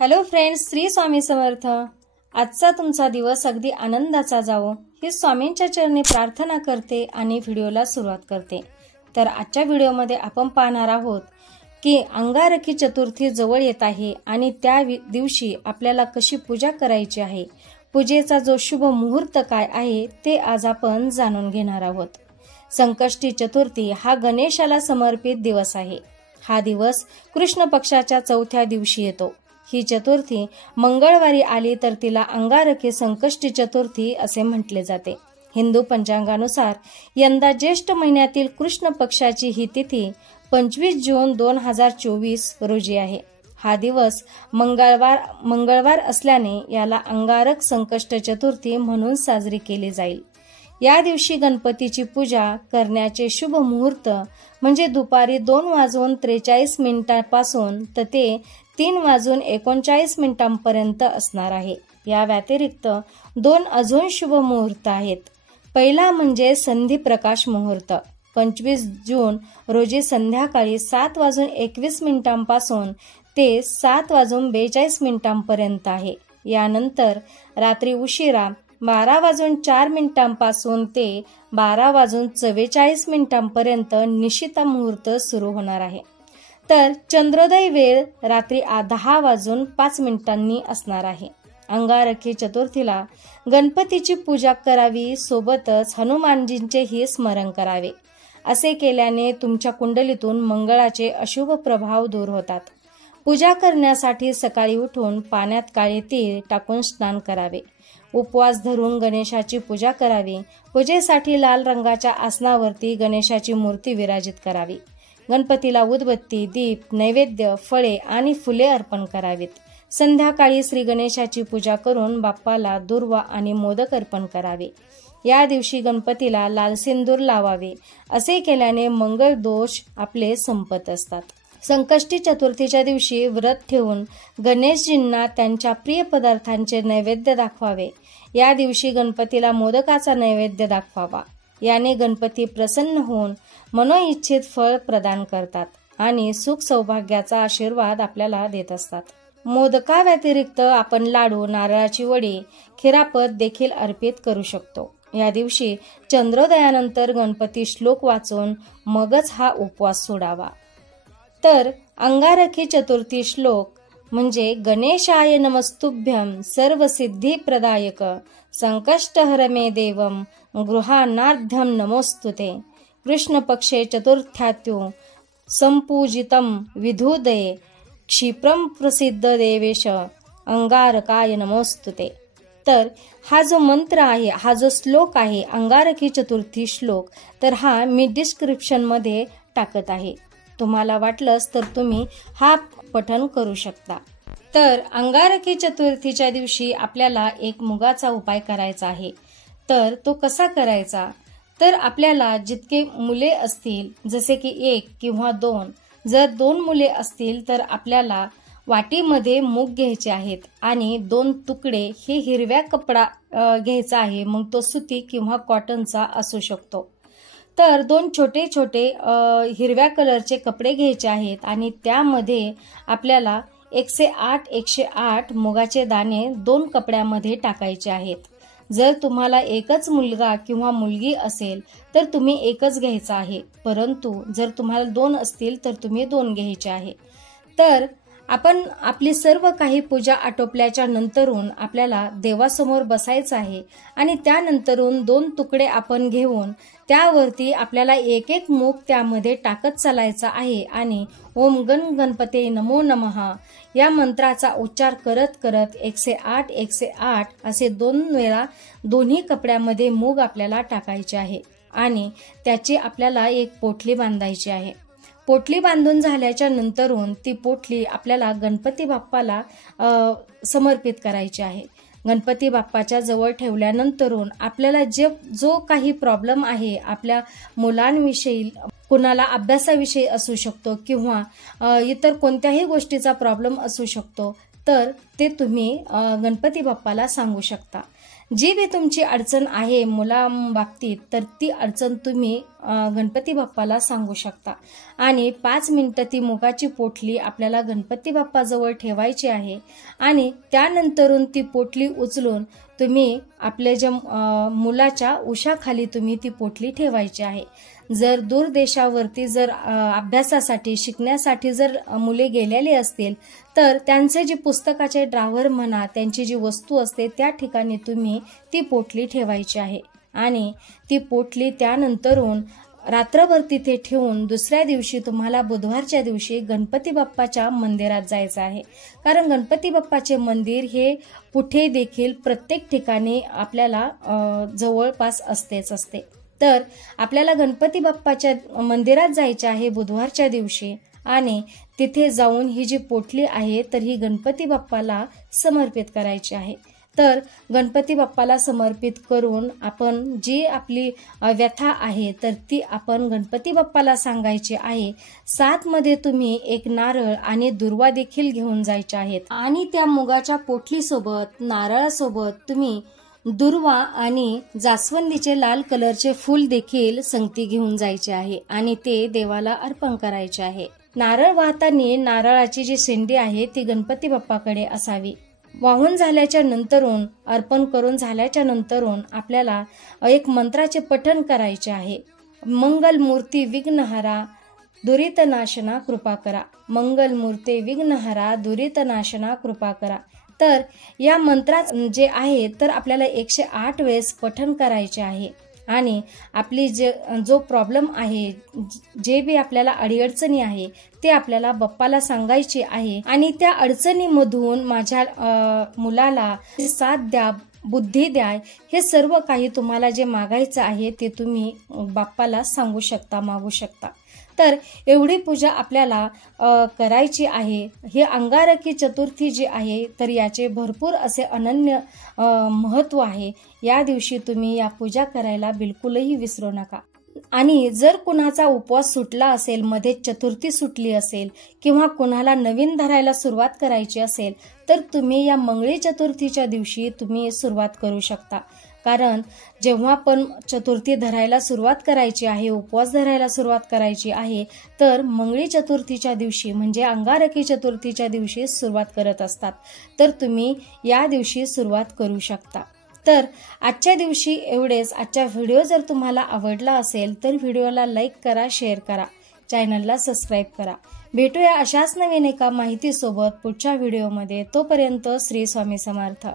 Hello friends, Shri Swami Samarth. आजचा तुमचा दिवस अगदी आनंदाचा जावो ही स्वामींच्या चरणी प्रार्थना करते आणि व्हिडिओला सुरुवात करते। तर आजच्या व्हिडिओमध्ये आपण पाहणार आहोत की अंगारकी चतुर्थी जवळ येत आहे आणि त्या दिवशी आपल्याला कशी पूजा करायची आहे, पूजेचा जो शुभ मुहूर्त काय आहे ते आज आपण जाणून घेणार आहोत। संकष्टी चतुर्थी हा गणेशाला समर्पित दिवस आहे। हा दिवस कृष्ण पक्षाच्या चौथ्या दिवशी येतो। ही चतुर्थी मंगळवारी आली तर तिला अंगारकी संकष्टी चतुर्थी असे म्हटले जाते। हिंदू पंचांगानुसार यंदा ज्येष्ठ महिन्यातील कृष्ण पक्षाची ही तिथी 25 जून 2024 रोजी आहे। हा दिवस मंगळवार असल्याने याला अंगारक संकष्ट चतुर्थी म्हणून साजरी केली जाईल। या दिवशी गणपतीची पूजा करण्याचे शुभ मुहूर्त म्हणजे दुपारी 2:43 पासून ते 3:39 पर्यंत असणार आहे। या व्यतिरिक्त दोन अजून शुभ मुहूर्त आहेत। पहिला म्हणजे संधी प्रकाश मुहूर्त 25 जून रोजी संध्याकाळी 7:21 पासून ते 7:42 पर्यंत आहे। यानंतर रात्री उशिरा 12:04 पासून ते 12:44 पर्यंत निशिता मुहूर्त सुरू होणार आहे। तर चंद्रोदय वेळ रात्री 10:05 असणार आहे। अंगारकी चतुर्थीला गणपतीची पूजा करावी, सोबतच हनुमानजींचेही स्मरण करावे। असे केल्याने तुमच्या कुंडलीतून मंगळाचे अशुभ प्रभाव दूर होतात। पूजा करण्यासाठी सकाळी उठून पाण्यात काळे तीळ टाकून स्नान करावे। उपवास धरून गणेशाची पूजा करावी। पूजेसाठी लाल रंगाच्या आसनावरती गणेशाची मूर्ती विराजित करावी। गणपतीला उदबत्ती, दीप, नैवेद्य, फळे आणि फुले अर्पण करावीत। संध्याकाळी श्री गणेशाची पूजा करून बाप्पाला दूर्वा आणि मोदक अर्पण करावे। या दिवशी गणपतीला लाल सिंदूर लावावे। असे केल्याने मंगळ दोष आपले संपत असतात। संकष्टी चतुर्थीच्या दिवशी व्रत ठेवून गणेशजींना त्यांच्या प्रिय पदार्थांचे नैवेद्य दाखवावे। या दिवशी गणपतीला मोदकाचा नैवेद्य दाखवावा। याने गणपती प्रसन्न होऊन मनोइच्छित फळ प्रदान करतात आणि सुख सौभाग्याचा आशीर्वाद आपल्याला देत असतात। मोदका व्यतिरिक्त आपण लाडू, नारळाची वडी, खिरापत देखील अर्पित करू शकतो। या दिवशी चंद्रोदयानंतर गणपती श्लोक वाचून मगच हा उपवास सोडावा। तर अंगारकी चतुर्थी श्लोक म्हणजे गणेशाय नमस्तुभ्यं सर्वसिद्धी प्रदायक संकष्टहर मे देवं गृहाणार्ध्यं नमोस्तुते कृष्ण पक्षे चतुर्थ्यात्यो संपूजितं विधुदये क्षिप्रं प्रसिद्ध देवेश अंगारकाय नमोस्तुते। तर हा जो मंत्र आहे, हा जो श्लोक आहे अंगारकी चतुर्थी श्लोक, तर हा मी डिस्क्रिप्शन मध्ये टाकत आहे। तुम्हाला वाटलंच तर तुम्ही हा पठण करू शकता। तर अंगारकी चतुर्थीच्या दिवशी आपल्याला एक मुगाचा उपाय करायचा आहे। तर तो कसा करायचा, तर आपल्याला जितके मुले असतील, जसे की 1 किंवा 2, जर 2 मुले असतील तर आपल्याला वाटीमध्ये मूग घ्यायचे आहेत आणि 2 तुकडे हे हिरव्या कपडा घ्यायचा आहे। मग तो सुती किंवा कॉटनचा असू शकतो। तर 2 छोटे छोटे हिरव्या कलरचे कपडे घ्यायचे आहेत आणि त्यामध्ये आपल्याला 108 मुगाचे दाणे 2 कपड्यामध्ये टाकायचे आहेत। जर तुम्हाला एकच मुलगा किंवा मुलगी असेल तर तुम्ही एकच घ्यायचा आहे, परंतु जर तुम्हाला 2 असतील तर तुम्ही 2 घ्यायचे आहे। तर आपण आपली सर्व काही पूजा आटोपल्याच्या नंतरून आपल्याला देवासमोर बसायचं आहे आणि त्यानंतरून 2 तुकडे आपण घेऊन त्यावरती आपल्याला एक मूग त्यामध्ये टाकत चालायचा आहे आणि ओम गण गणपते नमो नमः या मंत्राचा उच्चार करत करत 108 असे 2 वेळा दोन्ही कपड्यामध्ये मूग आपल्याला टाकायचे आहे आणि त्याची आपल्याला एक पोटली बांधायची आहे। पोटली बांधून झाल्याच्या नंतरून ती पोटली आपल्याला गणपती बाप्पाला समर्पित करायची आहे। गणपती बाप्पाच्या जवळ ठेवल्यानंतरून आपल्याला जो काही प्रॉब्लेम आहे आपल्या मुलांविषयी, कुणाला अभ्यासाविषयी असू शकतो किंवा इतर कोणत्याही गोष्टीचा प्रॉब्लेम असू शकतो, तर ते तुम्ही गणपती बाप्पाला सांगू शकता। जी बी तुमची अडचण आहे मुलाबाबतीत, तर ती अडचण तुम्ही गणपती बाप्पाला सांगू शकता आणि 5 मिनिटं ती मुगाची पोटली आपल्याला गणपती बाप्पाजवळ ठेवायची आहे आणि त्यानंतरून ती पोटली उचलून तुम्ही आपल्या ज्या मुलाच्या उशाखाली तुम्ही ती पोटली ठेवायची आहे. जर दूर देशावरती जर अभ्यासासाठी शिकण्यासाठी जर मुले गेलेले असतील तर त्यांचे जे पुस्तकाचे ड्रावर म्हणा, त्यांची जी वस्तू असते त्या ठिकाणी तुम्ही ती पोटली ठेवायची आहे आणि ती पोटली त्यानंतरून रात्रभर तिथे ठेवून दुसऱ्या दिवशी तुम्हाला बुधवारच्या दिवशी गणपती बाप्पाच्या मंदिरात जायचं आहे. कारण गणपती बाप्पाचे मंदिर हे कुठे देखील प्रत्येक ठिकाणी आपल्याला जवळपास असतेच असते. तर आपल्याला गणपती बाप्पाच्या मंदिरात जायचे आहे बुधवारच्या दिवशी आणि तिथे जाऊन ही जी पोटली आहे तर ही गणपती बाप्पाला समर्पित करायची आहे. तर गणपती बाप्पाला समर्पित करून आपण जी आपली व्यथा आहे तर ती आपण गणपती बाप्पाला सांगायची आहे. 7 मध्ये तुम्ही एक नारळ आणि दुर्वा देखील घेऊन जायचे आहेत आणि त्या मुगाच्या पोटलीसोबत नारळासोबत तुम्ही दुर्वा आणि जास्वंदीचे लाल कलरचे फूल देखील संगती घेऊन जायचे आहे आणि ते देवाला अर्पण करायचे आहे. नारळ वाहताना नारळाची जी शेंडी आहे ती गणपती बाप्पाकडे असावी. वाहून झाल्याच्या नंतरून अर्पण करून झाल्याच्या नंतरून आपल्याला एक मंत्राचे पठण करायचे आहे. मंगल मूर्ती विघ्नहरा दुरितनाशना कृपा करा. मंगल मूर्ती विघ्नहरा दुरितनाशना कृपा करा. तर या मंत्रात जे आहे तर आपल्याला 108 वेळेस पठण करायचे आहे आणि आपली जो प्रॉब्लेम आहे, जे बी आपल्याला अडीअडचणी आहे ते आपल्याला बाप्पाला सांगायची आहे आणि त्या अडचणीमधून माझ्या मुलाला साथ द्या, बुद्धी द्या, हे सर्व काही तुम्हाला जे मागायचं आहे ते तुम्ही बाप्पाला सांगू शकता, मागू शकता. तर एवढी पूजा आपल्याला करायची आहे. हे अंगारकी चतुर्थी जी आहे तर याचे भरपूर असे अनन्य महत्त्व आहे. या दिवशी तुम्ही या पूजा करायला बिलकुलही विसरू नका. आणि जर कुणाचा उपवास सुटला असेल, मध्ये चतुर्थी सुटली असेल किंवा कुणाला नवीन धरायला सुरुवात करायची असेल तर तुम्ही या मंगळी चतुर्थीच्या दिवशी तुम्ही सुरुवात करू शकता. कारण जेव्हा पण चतुर्थी धरायला सुरुवात करायची आहे, उपवास धरायला सुरुवात करायची आहे तर मंगळी चतुर्थीच्या दिवशी म्हणजे अंगारकी चतुर्थीच्या दिवशी सुरुवात करत असतात. तर तुम्ही या दिवशी सुरुवात करू शकता. तर आजच्या दिवशी एवढेच. आजचा व्हिडिओ जर तुम्हाला आवडला असेल तर व्हिडिओला लाईक करा, शेअर करा, चॅनलला सबस्क्राईब करा. भेटूया अशाच नवीन एका माहितीसोबत पुढच्या व्हिडिओमध्ये. तोपर्यंत श्री स्वामी समर्थ.